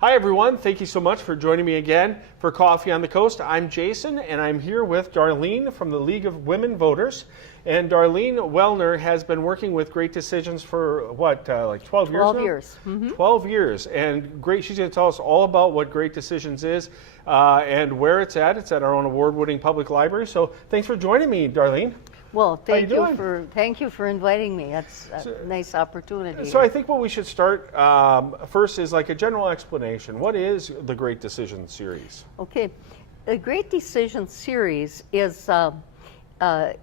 Hi everyone, thank you so much for joining me again for Coffee on the Coast. I'm Jason and I'm here with Darlene from the League of Women Voters. And Darlene Wellner has been working with Great Decisions for what, like 12 years now? 12 years. 12 years. And great, she's going to tell us all about what Great Decisions is and where it's at. It's at our own award-winning public library. So thanks for joining me, Darlene. Well, thank you you for inviting me. That's a nice opportunity. So I think what we should start first is like a general explanation. What is the Great Decision series? Okay, the Great Decision series is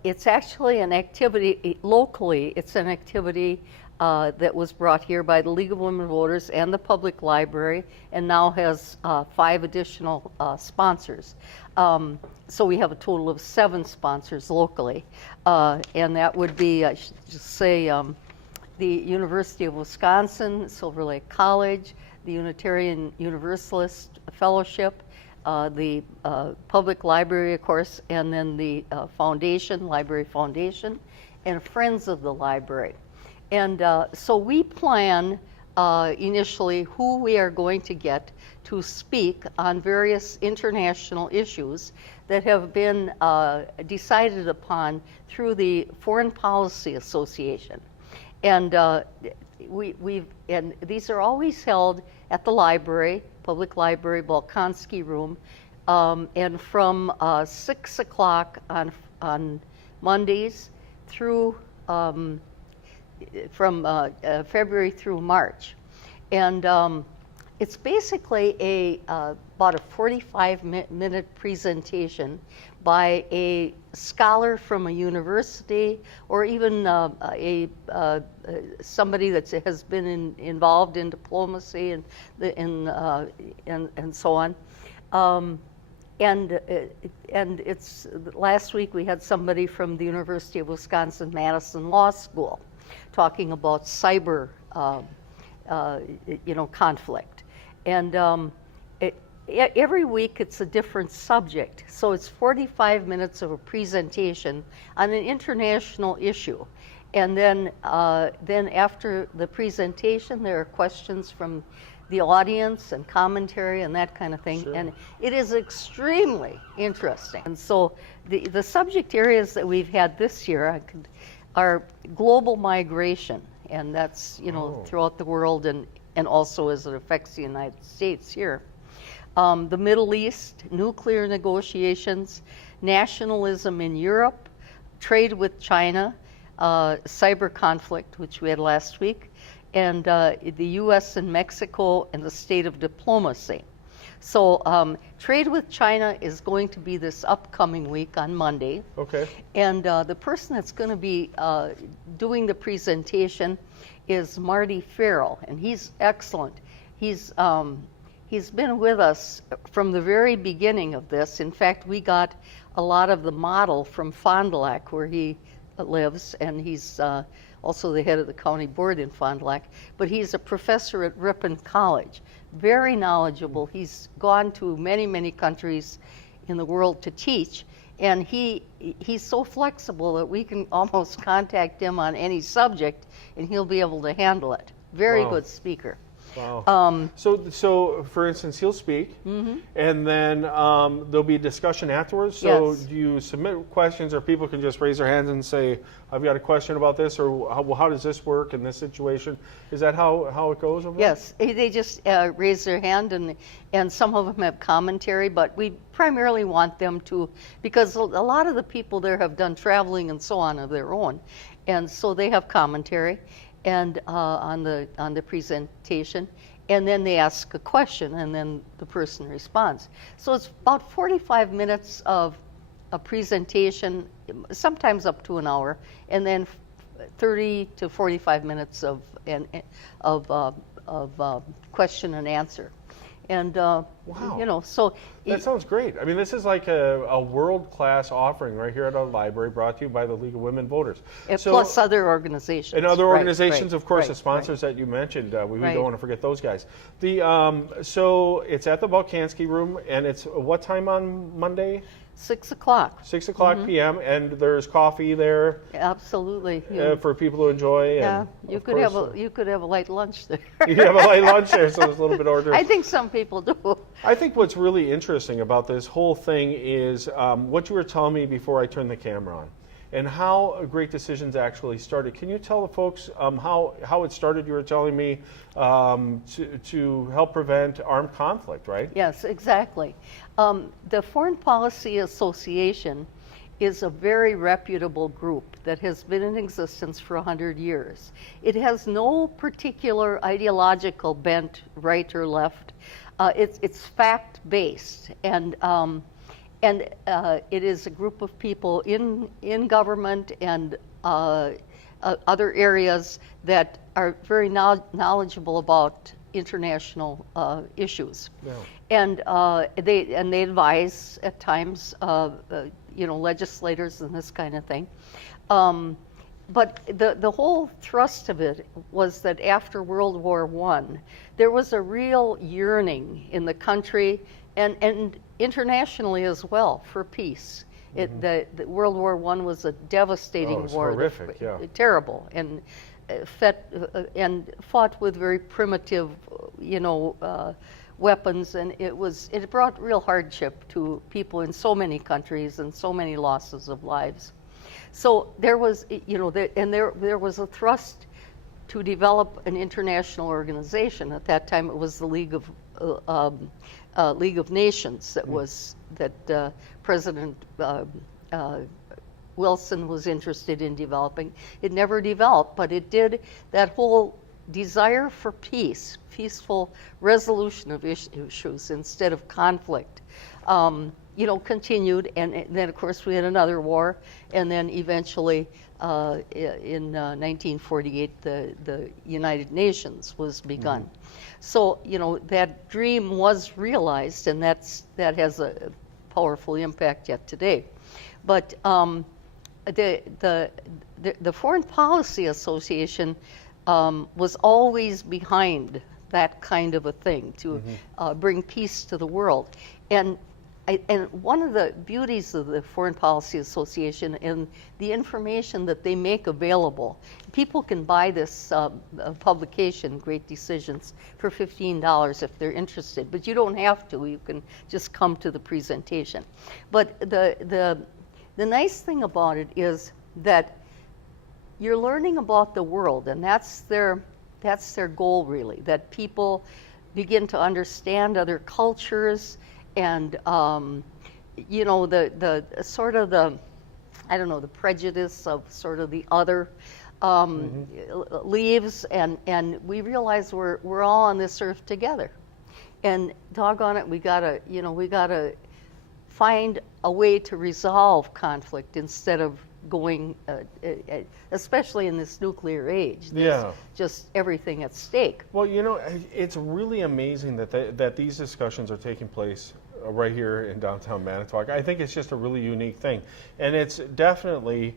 it's actually an activity locally. It's an activity that was brought here by the League of Women Voters and the Public Library, and now has 5 additional sponsors. So we have a total of 7 sponsors locally, and that would be, I should just say, the University of Wisconsin, Silver Lake College, the Unitarian Universalist Fellowship, the Public Library, of course, and then the Foundation, Library Foundation, and Friends of the Library. And so we plan initially who we are going to get to speak on various international issues that have been decided upon through the Foreign Policy Association. And and these are always held at the library, Public Library, Bolkonski Room, and from 6 o'clock on Mondays through from February through March. And it's basically about a 45-minute presentation by a scholar from a university, or even somebody that has been involved in diplomacy and so on. And it's last week we had somebody from the University of Wisconsin-Madison Law School talking about cyber, conflict. And every week it's a different subject. So it's 45 minutes of a presentation on an international issue. And then after the presentation, there are questions from the audience and commentary and that kind of thing. Sure. And it is extremely interesting. And so the subject areas that we've had this year are global migration, and that's throughout the world, and also as it affects the United States here. The Middle East, nuclear negotiations, nationalism in Europe, trade with China, cyber conflict, which we had last week, and the U.S. and Mexico and the state of diplomacy. So trade with China is going to be this upcoming week on Monday. Okay. And the person that's going to be doing the presentation is Marty Farrell, and he's excellent. He's been with us from the very beginning of this. In fact, we got a lot of the model from Fond du Lac, where he lives, and he's also the head of the county board in Fond du Lac. But he's a professor at Ripon College, very knowledgeable. He's gone to many, many countries in the world to teach, and he's so flexible that we can almost contact him on any subject, and he'll be able to handle it. Very good speaker. Wow. So for instance, he'll speak, and then there'll be a discussion afterwards. So Yes. do you submit questions, or people can just raise their hands and say, "I've got a question about this," or how does this work in this situation? Is that how it goes over Yes, they just raise their hand, and some of them have commentary, but we primarily want them to, because a lot of the people there have done traveling and so on of their own, and so they have commentary and on the presentation, and then they ask a question, and then the person responds. So it's about 45 minutes of a presentation, sometimes up to an hour, and then 30 to 45 minutes of question and answer. And Wow. so That sounds great. I mean, this is like a world-class offering right here at our library, brought to you by the League of Women Voters. Plus other organizations. And other organizations, right, of course, right, the sponsors that you mentioned. We Right. don't want to forget those guys. So it's at the Bolkonski Room, and it's what time on Monday? 6 o'clock. 6 o'clock p.m. and there's coffee there Absolutely. for people to enjoy. Yeah, And you of could have course, you could have a light lunch there. you can have a light lunch there, so there's a little bit hors d'oeuvres. I think some people do. I think what's really interesting about this whole thing is what you were telling me before I turned the camera on, and how Great Decisions actually started. Can you tell the folks how it started? You were telling me to help prevent armed conflict, right? Yes, exactly. The Foreign Policy Association is a very reputable group that has been in existence for 100 years. It has no particular ideological bent, right or left. It's fact-based, and it is a group of people in government and other areas that are very knowledgeable about international issues. Yeah. And they advise at times, legislators and this kind of thing. But the whole thrust of it was that after World War I, there was a real yearning in the country and internationally as well for peace. The World War I was a devastating it's war. horrific, yeah. Terrible, and fought with very primitive, weapons, and it brought real hardship to people in so many countries and so many losses of lives. So there was, there was a thrust to develop an international organization. At that time, it was the League of Nations that President Wilson was interested in developing. It never developed, but it did. That whole desire for peace, peaceful resolution of issues instead of conflict, continued. And then, of course, we had another war, and then eventually, in 1948, the United Nations was begun. So, that dream was realized, and that has a powerful impact yet today. But the Foreign Policy Association was always behind that kind of a thing to bring peace to the world. And one of the beauties of the Foreign Policy Association and the information that they make available, people can buy this publication, Great Decisions, for $15 if they're interested, but you don't have to. You can just come to the presentation. But the nice thing about it is that you're learning about the world, and that's their goal, really, that people begin to understand other cultures and the sort of the prejudice of sort of the other leaves, and we realize we're all on this earth together, and doggone it, we gotta find a way to resolve conflict instead of going, especially in this nuclear age. There's just everything at stake. Well, it's really amazing that these discussions are taking place right here in downtown Manitowoc. I think it's just a really unique thing, and it's definitely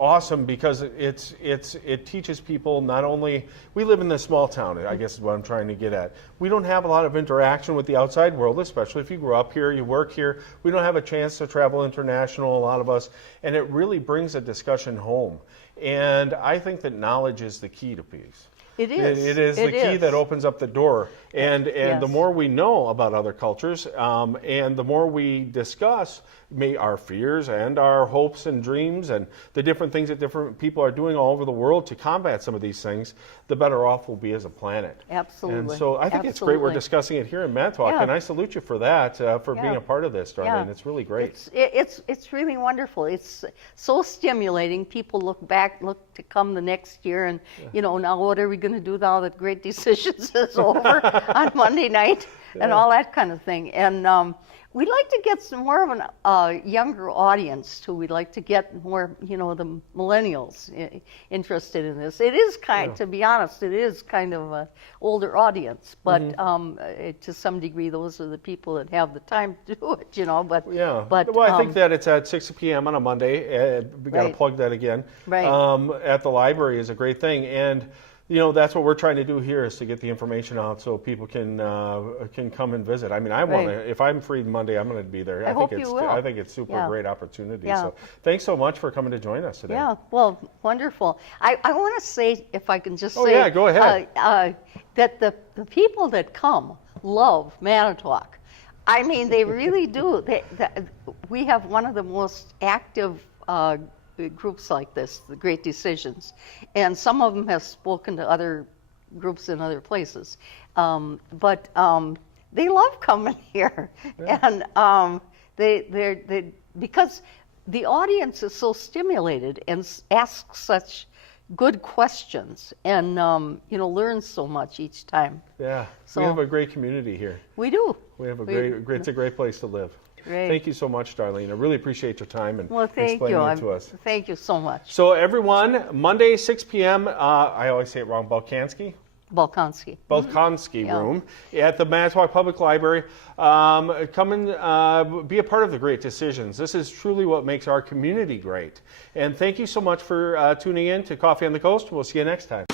awesome because it teaches people not only, we live in this small town, I guess is what I'm trying to get at. We don't have a lot of interaction with the outside world, especially if you grew up here, you work here. We don't have a chance to travel international, a lot of us, and it really brings a discussion home. And I think that knowledge is the key to peace. It is. It is the key that opens up the door. And Yes. the more we know about other cultures, and the more we discuss our fears and our hopes and dreams and the different things that different people are doing all over the world to combat some of these things, the better off we'll be as a planet. Absolutely. And so I think it's great we're discussing it here in Manitowoc, Yeah. and I salute you for that, for being a part of this, Darlene. Yeah. It's really great. It's really wonderful. It's so stimulating. People look to come the next year, and now what are we going to do now that Great Decisions is over on Monday night, and all that kind of thing. And we'd like to get some more of a younger audience too. We'd like to get more, the millennials interested in this. It is to be honest, it is kind of an older audience, but to some degree, those are the people that have the time to do it, But well, I think that it's at 6 p.m. on a Monday. We got to plug that again. Right. At the library is a great thing, and that's what we're trying to do here, is to get the information out so people can come and visit. I mean, I want to. Right. If I'm free Monday, I'm going to be there. I hope you will. I think it's super Yeah. great opportunity. Yeah. So thanks so much for coming to join us today. Yeah, well, wonderful. I want to say, if I can just Oh, say, yeah, go ahead. That the people that come love Manitowoc. I mean, they really do. We have one of the most active groups like this, the Great Decisions, and some of them have spoken to other groups in other places. But they love coming here, and they because the audience is so stimulated and asks such good questions, and learns so much each time. Yeah, So- we have a great community here. We do. We have it's a great place to live. Great. Thank you so much, Darlene. I really appreciate your time and Well, thank explaining you. it to us. Thank you so much, So everyone, Monday, 6 p.m., I always say it wrong, Balkansky Balkansky. Yeah. Room at the Manitowoc Public Library. Come and be a part of the Great Decisions. This is truly what makes our community great. And thank you so much for tuning in to Coffee on the Coast. We'll see you next time.